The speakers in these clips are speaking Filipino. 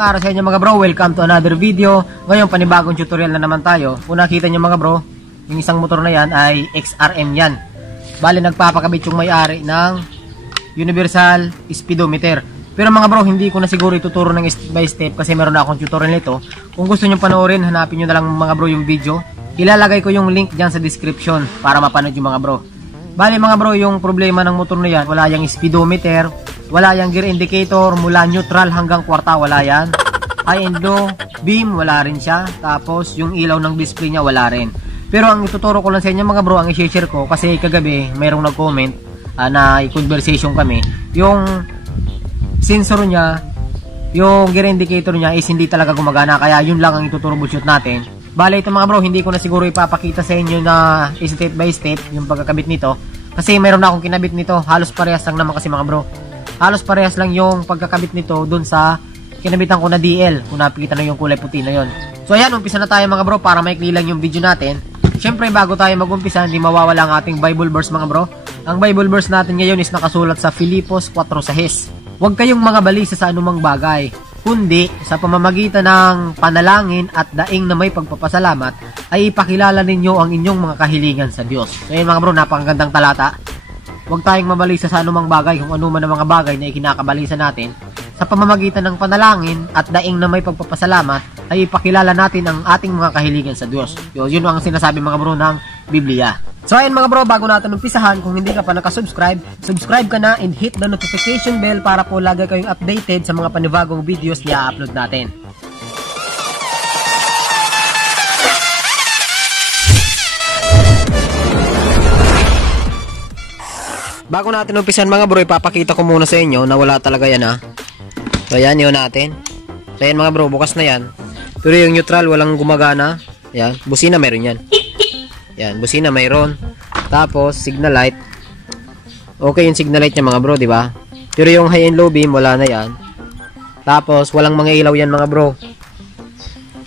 Magandang araw sa inyo mga bro, welcome to another video. Ngayon panibagong tutorial na naman tayo. Kung nakita nyo mga bro, yung isang motor na yan ay XRM yan. Bali nagpapakabit yung may-ari ng universal speedometer. Pero mga bro, hindi ko na siguro ituturo ng step by step kasi meron na akong tutorial nito. Kung gusto nyo panoorin, hanapin nyo na lang mga bro yung video. Ilalagay ko yung link dyan sa description para mapanood yung mga bro. Bali mga bro, yung problema ng motor na yan, wala yung speedometer, wala yung gear indicator, mula neutral hanggang kwarta, wala yan. High and low, beam, wala rin siya. Tapos yung ilaw ng display niya, wala rin. Pero ang ituturo ko lang sa inyo mga bro, ang i-share ko, kasi kagabi mayroong nag-comment na i-conversation kami. Yung sensor niya, yung gear indicator niya is hindi talaga gumagana, kaya yun lang ang itutroubleshoot natin. Bale ito mga bro, hindi ko na siguro ipapakita sa inyo na step by step yung pagkakabit nito, kasi mayroon na akong kinabit nito, halos parehas lang naman kasi mga bro. Halos parehas lang yung pagkakabit nito dun sa kinabitan ko na DL, kung nakikita na yung kulay puti na yon. So ayan, umpisa na tayo mga bro para maikli lang yung video natin. Syempre bago tayo mag-umpisa, hindi mawawala ang ating Bible verse mga bro. Ang Bible verse natin ngayon is nakasulat sa Filipos 4:6. Huwag kayong mga balisa sa anumang bagay, kundi sa pamamagitan ng panalangin at daing na may pagpapasalamat ay ipakilala ninyo ang inyong mga kahilingan sa Diyos. So ayan mga bro, napakagandang talata. Huwag tayong mabalisa sa anumang bagay, kung ano man ang mga bagay na ikinakabalisa natin. Sa pamamagitan ng panalangin at daing na may pagpapasalamat, ay ipakilala natin ang ating mga kahilingan sa Diyos. Yun ang sinasabi mga bro ng Biblia. So ayun mga bro, bago natin umpisahan, kung hindi ka pa nakasubscribe, subscribe ka na and hit the notification bell para po lagi kayong updated sa mga panibagong videos na i-upload natin. Bago natin umpisan mga bro, ipapakita ko muna sa inyo na wala talaga yan ha. So yan yun natin. So yan mga bro, bukas na yan. Pero yung neutral walang gumagana. Yan, busina mayroon yan. Yan, busina mayroon. Tapos signal light. Okay yung signal light niya mga bro, di ba? Pero yung high and low beam wala na yan. Tapos walang mga ilaw yan mga bro.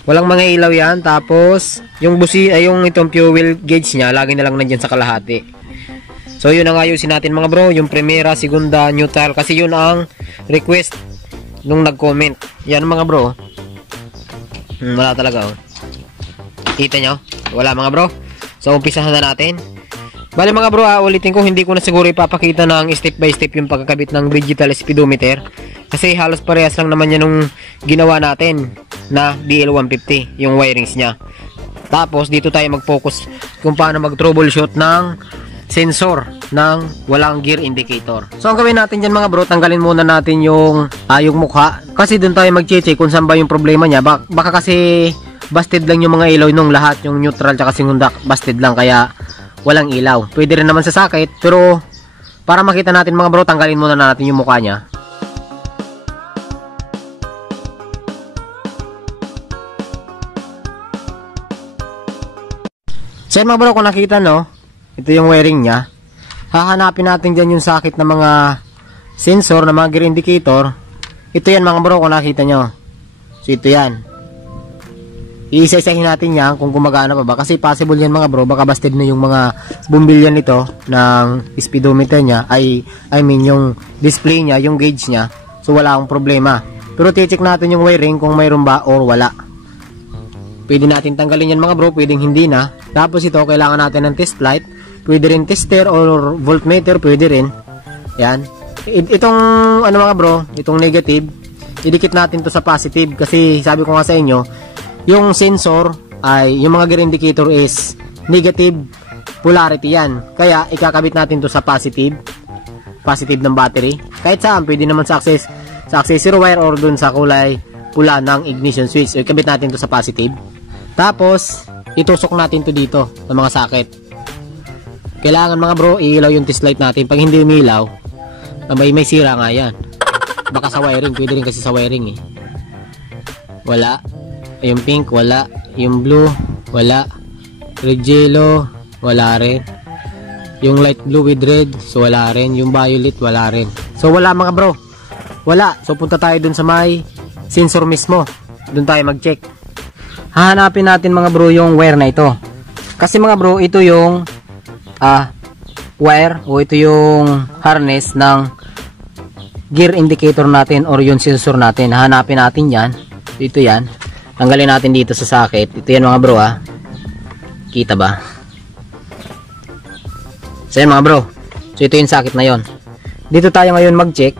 Walang mga ilaw yan. Tapos yung yung itong fuel gauge niya lagi na lang nandiyan sa kalahati. So yun ang ayusin natin mga bro, yung primera, segunda, neutral, kasi yun ang request nung nag-comment. Yan mga bro. Wala talaga oh. Kita nyo? Wala mga bro. So umpisahan na natin. Bali mga bro, ulitin ko, hindi ko na siguro ipapakita ng step by step yung pagkakabit ng digital speedometer. Kasi halos parehas lang naman yan nung ginawa natin na DL150, yung wirings nya. Tapos dito tayo mag-focus kung paano mag-troubleshoot ng sensor ng walang gear indicator. So ang gawin natin dyan mga bro, tanggalin muna natin yung mukha, kasi dun tayo mag-check kung saan ba yung problema nya. Baka kasi busted lang yung mga ilaw nung lahat, yung neutral tsaka singundak busted lang kaya walang ilaw. Pwede rin naman sa socket, pero para makita natin mga bro, tanggalin muna natin yung mukha nya. So mga bro, kung nakita no, ito yung wiring nya. Hahanapin natin dyan yung socket ng mga sensor, na mga gear indicator. Ito yan mga bro, kung nakita nyo. So ito yan. Iisa-isahin natin yan kung gumagana pa ba. Kasi possible yan mga bro, baka busted na yung mga bumbilyan nito ng speedometer nya. I mean yung display nya, yung gauge nya. So wala akong problema. Pero ticheck natin yung wiring kung mayroon ba or wala. Pwede natin tanggalin yan mga bro, pwedeng hindi na. Tapos ito, kailangan natin ng test light. Pwede rin tester or voltmeter, pwede rin. Yan. Itong ano mga bro, itong negative, idikit natin to sa positive, kasi sabi ko nga sa inyo, yung sensor ay yung mga gear indicator is negative polarity yan. Kaya ikakabit natin to sa positive ng battery. Kahit saan, pwede naman sa accessory wire or dun sa kulay pula ng ignition switch. So ikabit natin to sa positive. Tapos itusok natin to dito sa mga socket. Kailangan mga bro, iilaw yung test light natin. Pag hindi umilaw, may sira nga yan. Baka sa wiring, pwede rin kasi sa wiring eh. Wala. Yung pink, wala. Yung blue, wala. Red yellow, wala rin. Yung light blue with red, so wala rin. Yung violet, wala rin. So wala mga bro. Wala. So punta tayo dun sa may sensor mismo. Dun tayo mag-check. Hahanapin natin mga bro yung wire na ito. Kasi mga bro, ito yung wire o ito yung harness ng gear indicator natin or yung sensor natin. Hanapin natin yan. Ito yan. Tanggalin natin dito sa socket. Ito yan mga bro ha. Kita ba? So yan mga bro. So ito yung socket na yon. Dito tayo ngayon mag-check.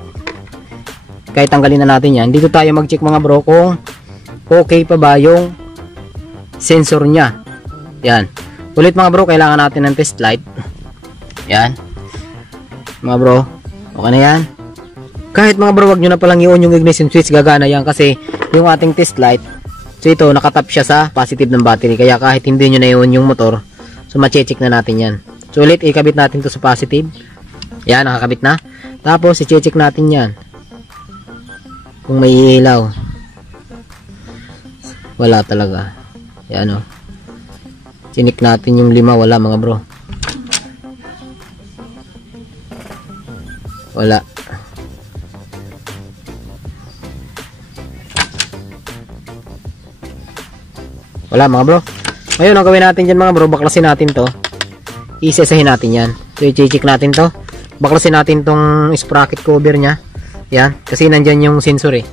Kahit tanggalin na natin yan. Dito tayo mag-check mga bro kung okay pa ba yung sensor nya. Yan. Ulit mga bro, kailangan natin ng test light. Yan. Mga bro, okay na yan. Kahit mga bro, wag nyo na palang i-on yung ignition switch, gagana yan kasi yung ating test light, so ito, nakatap siya sa positive ng battery. Kaya kahit hindi nyo na i-on yung motor, so ma-check na natin yan. So ulit, ikabit natin to sa positive. Yan, nakakabit na. Tapos, i-check natin yan. Kung may ilaw. Wala talaga. Yan o. Chinik natin yung 5, wala mga bro. Wala. Wala mga bro. Ngayon, ang gawin natin dyan mga bro, baklasin natin to. Isesahin natin yan. So, i-check natin to. Baklasin natin tong sprocket cover nya. Yan. Kasi nandyan yung sensor eh.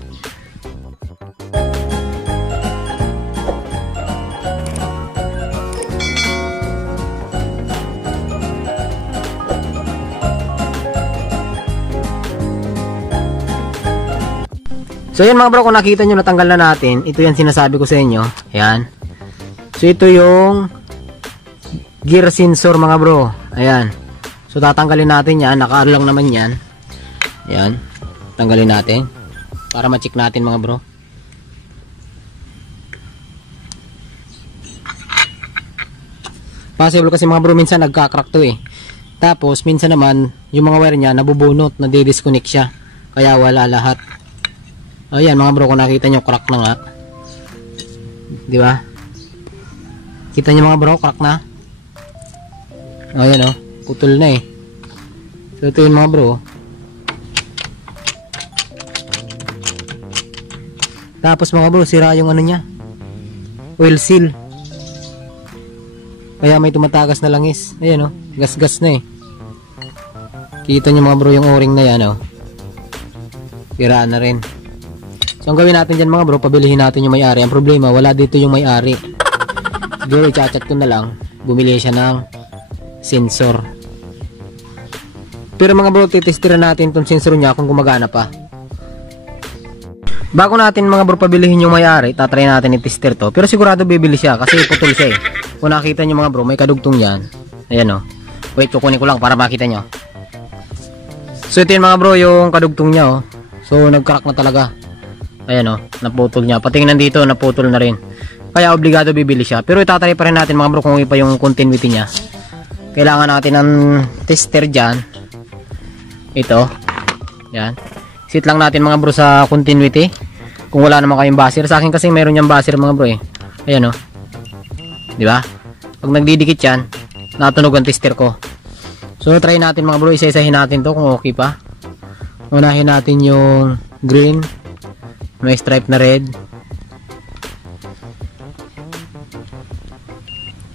So yan mga bro, kung nakita nyo natanggal na natin, ito yan sinasabi ko sa inyo. Yan. So ito yung gear sensor mga bro. Ayan. So tatanggalin natin yan. Naka-on lang naman yan. Ayan. Tanggalin natin. Para ma-check natin mga bro. Possible kasi mga bro, minsan nagka-crack to eh. Tapos minsan naman, yung mga wire nya nabubunot, nadi-disconnect siya. Kaya wala lahat. Ayan mga bro, kung nakita nyo, crack na nga. Di ba? Kita nyo mga bro, crack na. Ayan o, putol na eh. So ito yun mga bro. Tapos mga bro, sira yung ano nya, oil seal. Kaya may tumatagas na langis. Ayan o, gas-gas na eh. Kita nyo mga bro yung o-ring na yan o. Sira na rin. So ang gawin natin dyan mga bro, pabilihin natin yung may-ari. Ang problema, wala dito yung may-ari. Siguro i-chat ko na lang, bumili siya ng sensor. Pero mga bro, titestiran natin itong sensor niya kung gumagana pa. Bago natin mga bro pabilihin yung may-ari, tatry natin i-tester to. Pero sigurado bibili siya kasi putol siya eh. Kung nakita nyo mga bro, may kadugtong yan. Ayan o. Wait, kukunin ko lang para makita nyo. So ito yun mga bro, yung kadugtong niya o. So nag-crack na talaga. Ayan o, naputol niya. Pati nandito, naputol na rin. Kaya obligado bibili siya. Pero itatry pa rin natin mga bro kung ipa yung continuity niya. Kailangan natin ng tester dyan. Ito. Yan. Sit lang natin mga bro sa continuity. Kung wala naman kayong buzzer. Sa akin kasi meron yung buzzer mga bro eh. Ayan o. Diba? Pag nagdidikit yan, natunog ang tester ko. So try natin mga bro. Isa-isahin natin to kung okay pa. Unahin natin yung green. May stripe na red.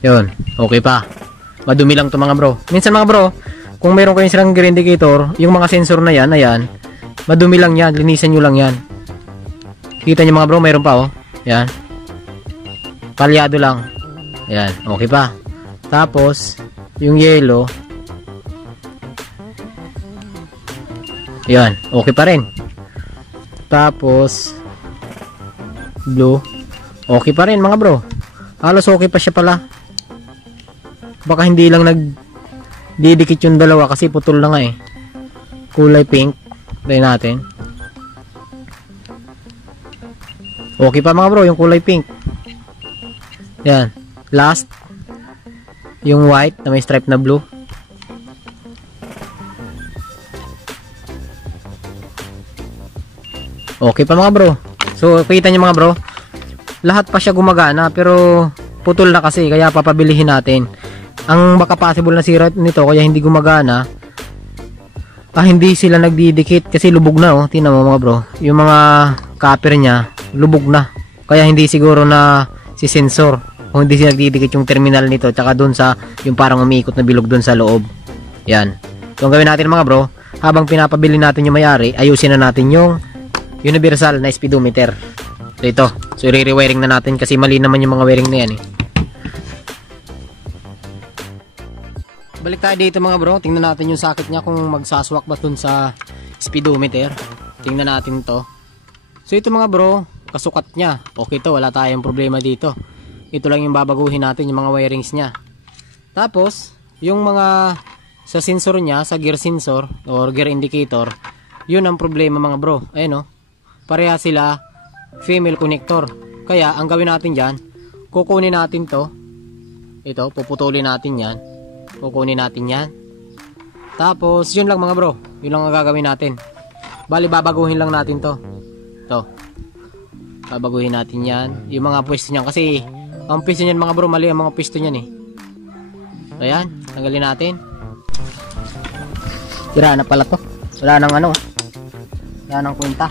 Yun. Okay pa. Madumi lang to mga bro. Minsan mga bro, kung meron kayong silang gear indicator, yung mga sensor na yan, ayan, madumi lang yan. Linisan nyo lang yan. Kita nyo mga bro, mayroon pa oh. Yan. Palyado lang. Ayan. Okay pa. Tapos, yung yellow. Yan. Okay pa rin. Tapos blue, okay pa rin mga bro. Halos okay pa siya pala. Baka hindi lang nagdidikit yung dalawa kasi putol na nga eh. Kulay pink. Try natin. Okay pa mga bro yung kulay pink. Yan. Last, yung white na may stripe na blue. Okay pa mga bro. So kita nyo mga bro, lahat pa siya gumagana pero putol na kasi kaya papabilihin natin. Ang baka possible na sira nito kaya hindi gumagana, hindi sila nagdidikit kasi lubog na oh. Tingnan mo mga bro, yung mga copper nya lubog na. Kaya hindi siguro na si sensor kung hindi sila nagdidikit yung terminal nito tsaka dun sa yung parang umiikot na bilog dun sa loob. Yan. So ang gawin natin mga bro, habang pinapabili natin yung may-ari, ayusin na natin yung universal na speedometer. So ito, so i-rewiring na natin kasi mali naman yung mga wiring na yan eh. Balik tayo dito mga bro, tingnan natin yung socket niya kung magsaswak ba dun sa speedometer. Tingnan natin to. So ito mga bro, kasukat niya. Okay to, wala tayong problema dito. Ito lang yung babaguhin natin, yung mga wirings niya. Tapos, yung mga sa sensor niya, sa gear sensor or gear indicator, yun ang problema mga bro. Ayun o, pareha sila female connector. Kaya, ang gawin natin dyan, kukunin natin to. Ito, puputulin natin yan. Kukunin natin yan. Tapos, yun lang mga bro. Yun lang ang gagawin natin. Bali, babaguhin lang natin to. To. Babaguhin natin yan. Yung mga pwesto niyan. Kasi, ang pwesto niyan mga bro, mali ang mga pwesto niyan eh. Ayan, tanggalin natin. Tira na pala to. Wala nang ano. Wala nang kwenta.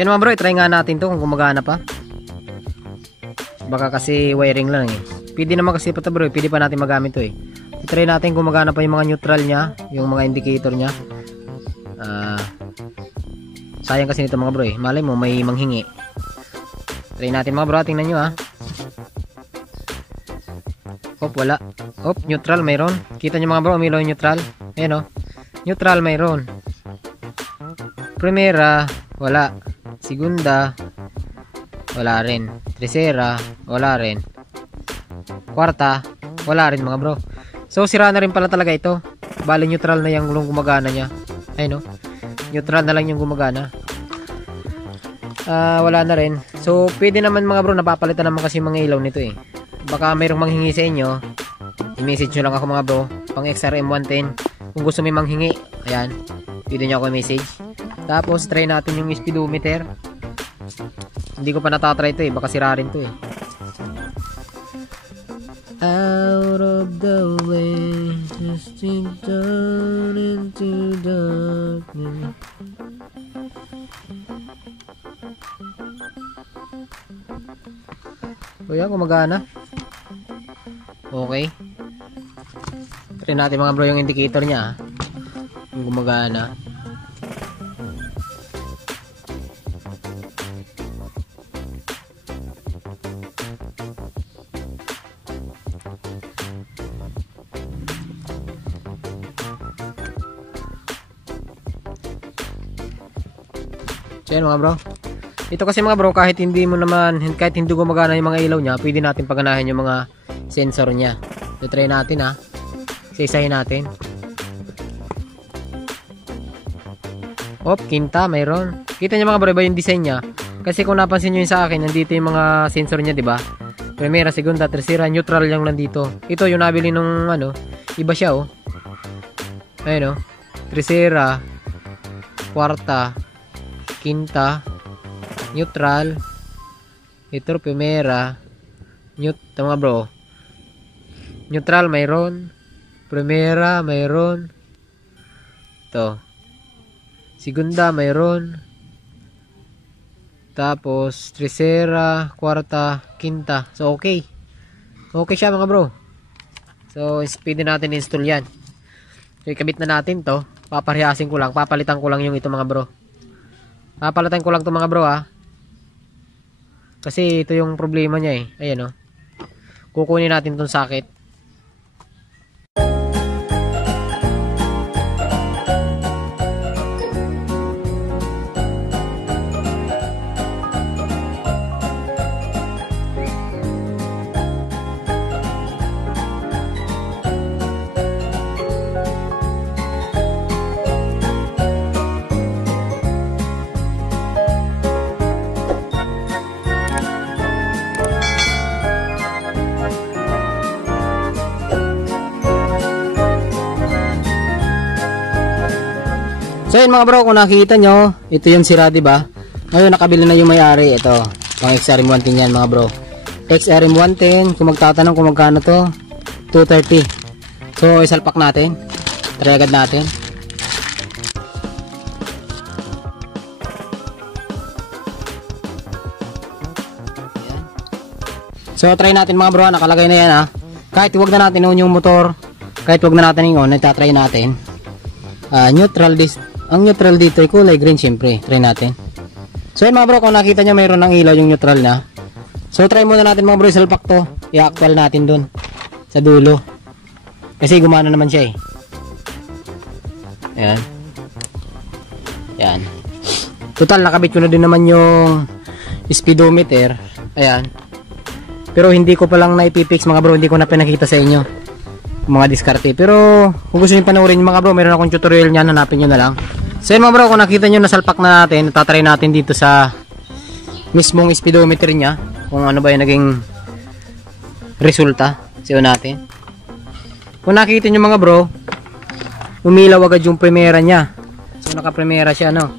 So naman bro, try nga natin to kung gumagana pa. Baka kasi wiring lang eh. Pwede naman kasi pa to bro, pwede pa natin magamit to eh. Try natin kung gumagana pa yung mga neutral nya, yung mga indicator nya. Sayang kasi nito mga bro eh. Malay mo may manghingi. Try natin mga bro, tingnan nyo ha. Hop, wala. Hop, neutral mayroon. Kita nyo mga bro, umilaw yung neutral. Ayan o. Neutral mayroon. Primera, wala. Segunda, wala rin. Tercera, wala rin. Kwarta, wala rin mga bro. So sira na rin pala talaga ito. Bali neutral na yung gumagana nya. Ayun no. Neutral na lang yung gumagana. Wala na rin. So pwede naman mga bro, napapalitan naman kasi mga ilaw nito eh. Baka mayroong manghingi sa inyo, i-message nyo lang ako mga bro. Pang XRM 110. Kung gusto may manghingi, ayan, pwede nyo ako i-message. Tapos try natin yung speedometer. Hindi ko pa natatry ito eh, baka sira rin ito eh. Out of the way, just down into darkness. O yan, gumagana. Okay. Try natin mga bro yung indicator niya. Yung gumagana. So yan mga bro. Ito kasi mga bro, kahit hindi gumagana yung mga ilaw niya, pwede natin paganahin yung mga sensor niya. So try natin ha. Isa-isahin natin. Hop, kinta, mayroon. Kita niyo mga bro, iba yung design niya. Kasi kung napansin niyo yung sa akin, nandito yung mga sensor niya, 'di ba? Primera, segunda, tercera, neutral yung nandito. Ito yung nabili nung ano, iba siya oh. Ayun oh. Tercera, kwarta, quinta, neutral, ito primera, mga bro, neutral mayroon, primera mayroon, to segunda mayroon, tapos tercera, kwarta, quinta. So okay siya mga bro. So pwede natin install yan. So ikabit na natin to. Paparehasin ko lang, papalitan ko lang yung ito mga bro. Papalitan ko lang to mga bro ha. Kasi ito yung problema niya eh. Ayan o. Kukunin natin tong socket. So yun mga bro, kung nakikita nyo, ito yung sira, diba? Ngayon nakabili na yung may-ari. Ito, pang XRM110 yan mga bro. XRM110, kung magtatanong kung magkano to, 230. So isalpak natin. Try agad natin. So try natin mga bro, nakalagay na yan ha. Kahit wag na natin on yung motor, kahit wag na natin on, itatry natin. Neutral ang neutral dito ay kulay green syempre. Try natin. So yun mga bro, kung nakita nyo mayroon ng ilaw yung neutral na. So try muna natin mga bro, isalpak to. I-actual natin dun sa dulo. Kasi gumana naman siya eh. Ayan. Ayan. Total nakabit ko na din naman yung speedometer. Ayan. Pero hindi ko pa lang naipipix mga bro, hindi ko na pinakita sa inyo mga diskarte. Pero kung gusto niyo panoorin mga bro, meron akong tutorial niyan, hanapin niyo na lang. So yun mga bro, kung nakita niyo nasalpak na natin, tatry natin dito sa mismong speedometer niya kung ano ba yung naging resulta. Siyo natin. Kung nakita niyo mga bro, umilaw agad yung primera niya. So naka-primera siya, no.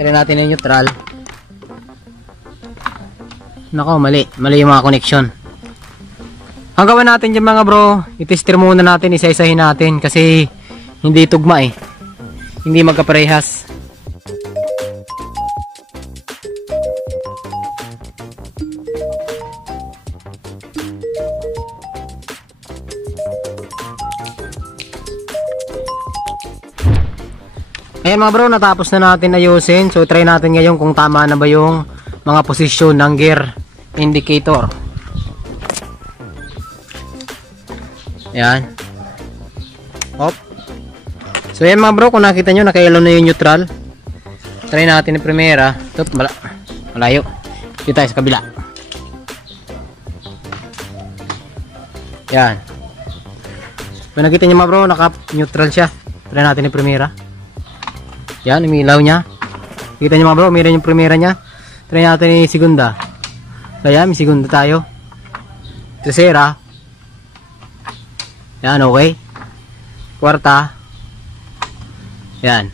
Try natin yung neutral. Nako, mali yung mga connection. Ang gawin natin dyan mga bro, itester muna natin, isa-isahin natin kasi hindi tugma eh. Hindi magkaparehas. Ayan mga bro, natapos na natin ayusin. So try natin ngayon kung tama na ba yung mga posisyon ng gear indicator. Ayan. Hop. So yan mga bro, kung nakita nyo naka-yellow na yung neutral. Try natin yung primera. Ito, malayo. Dito tayo sa kabila. Yan. Kung nakita nyo mga bro, naka-neutral siya. Try natin yung primera. Yan, umilaw niya. Kita nyo mga bro, umilaw yung primera niya. Try natin yung segunda. Kaya may segunda tayo. Tercera. Yan, okay. Kwarta. Yan.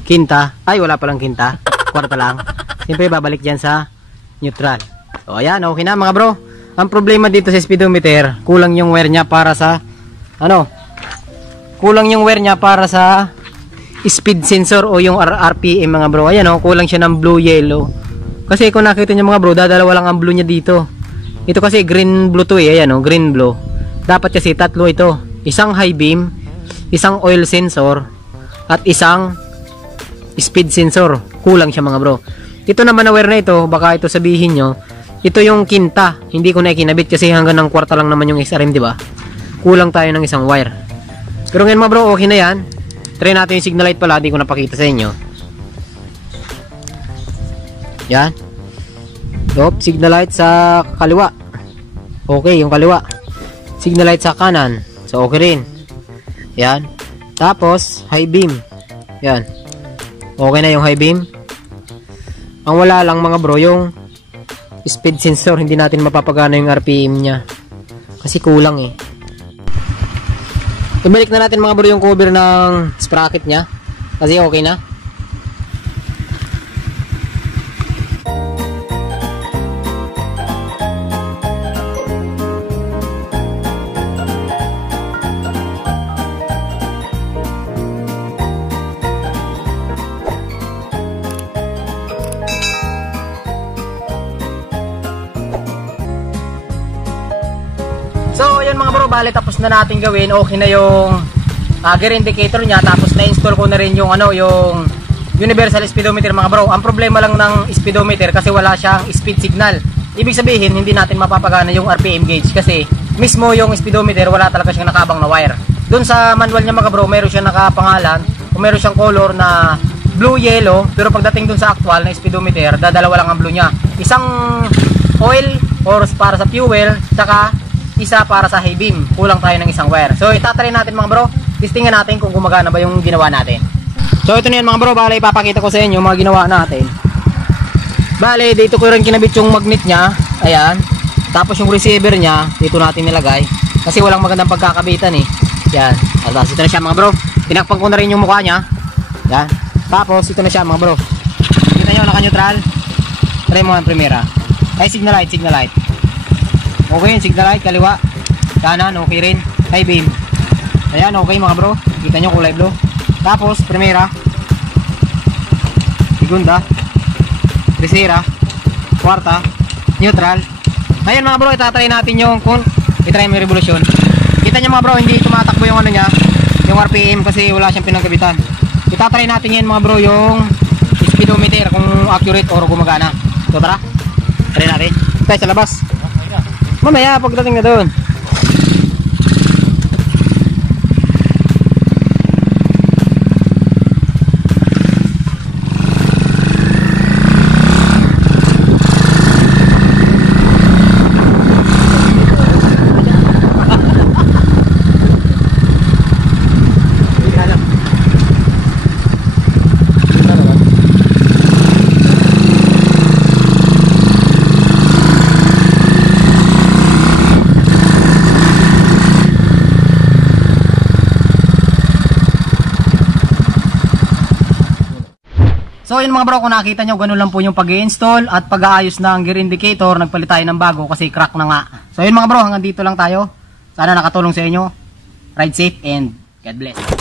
Quinta. Ay, wala palang quinta. Kwarta lang. Siyempre, babalik dyan sa neutral. So, ayan, okay na mga bro. Ang problema dito sa speedometer, kulang yung wear niya para sa, kulang yung wear niya para sa speed sensor o yung RPM mga bro. Ayan, kulang siya ng blue, yellow. Kasi kung nakita nyo mga bro, dadalawa lang ang blue niya dito. Ito kasi green blue to eh. Ayan, green blue. Dapat kasi tatlo ito. Isang high beam, isang oil sensor, at isang speed sensor. Kulang siya mga bro. Ito naman na wire na ito, baka ito sabihin nyo, ito yung quinta. Hindi ko na ikinabit kasi hanggang ng kwarta lang naman yung XRM, diba? Kulang tayo ng isang wire. Pero ngayon mga bro, okay na yan. Try natin yung signal light pala, hindi ko napakita sa inyo. Yan. Stop, signal light sa kaliwa. Okay, yung kaliwa. Signal light sa kanan. So, okay rin. Yan. Tapos, high beam. Yan. Okay na yung high beam. Ang wala lang mga bro, yung speed sensor. Hindi natin mapapagana yung RPM niya. Kasi kulang eh. Ibalik na natin mga bro yung cover ng sprocket niya. Kasi okay na. So, yun mga bro, bali tapos na natin gawin. Okay na yung gear indicator niya. Tapos na-install ko na rin yung yung universal speedometer mga bro. Ang problema lang ng speedometer kasi wala siyang speed signal. Ibig sabihin, hindi natin mapapagana yung RPM gauge kasi mismo yung speedometer wala talaga siyang nakabang na wire. Doon sa manual niya mga bro, meron siyang nakapangalan o meron siyang color na blue, yellow. Pero pagdating doon sa actual na speedometer, dadalawa lang ang blue niya. Isang oil or para sa fuel, tsaka isa para sa high beam. Kulang tayo ng isang wire. So itatry natin mga bro. Testingan natin kung gumagana ba yung ginawa natin. So ito na yan mga bro. Bale ipapakita ko sa inyo mga ginawa natin. Bale dito ko rin kinabit yung magnet nya. Ayan. Tapos yung receiver nya dito natin nilagay. Kasi walang magandang pagkakabitan eh. Yan. Tapos ito na siya mga bro. Tinakpan ko na rin yung mukha nya. Yan. Tapos ito na siya mga bro. Kita nyo naka-neutral. Try mo ang primera. Ay signal light, signal light. Okay yung signal light, kaliwa. Kanan, okay rin. High beam. Ayan, okay mga bro. Kita nyo kulay blue. Tapos primera. Segunda. Tercera. Kwarta. Neutral. Ngayon mga bro, itatry natin yung kung itry mo yung revolution. Kita nyo mga bro, hindi tumatakbo yung ano niya, yung RPM kasi wala siyang pinanggabitan. Itatry natin yan mga bro yung speedometer kung accurate or gumagana. So tara, try natin. Tayo sa labas. Mamaya pagdating na doon. So yun mga bro, kung nakita nyo, ganun lang po yung pag-i-install at pag-aayos ng gear indicator. Nagpalit tayo ng bago kasi crack na nga. So yun mga bro, hanggang dito lang tayo. Sana nakatulong sa inyo. Ride safe and God bless.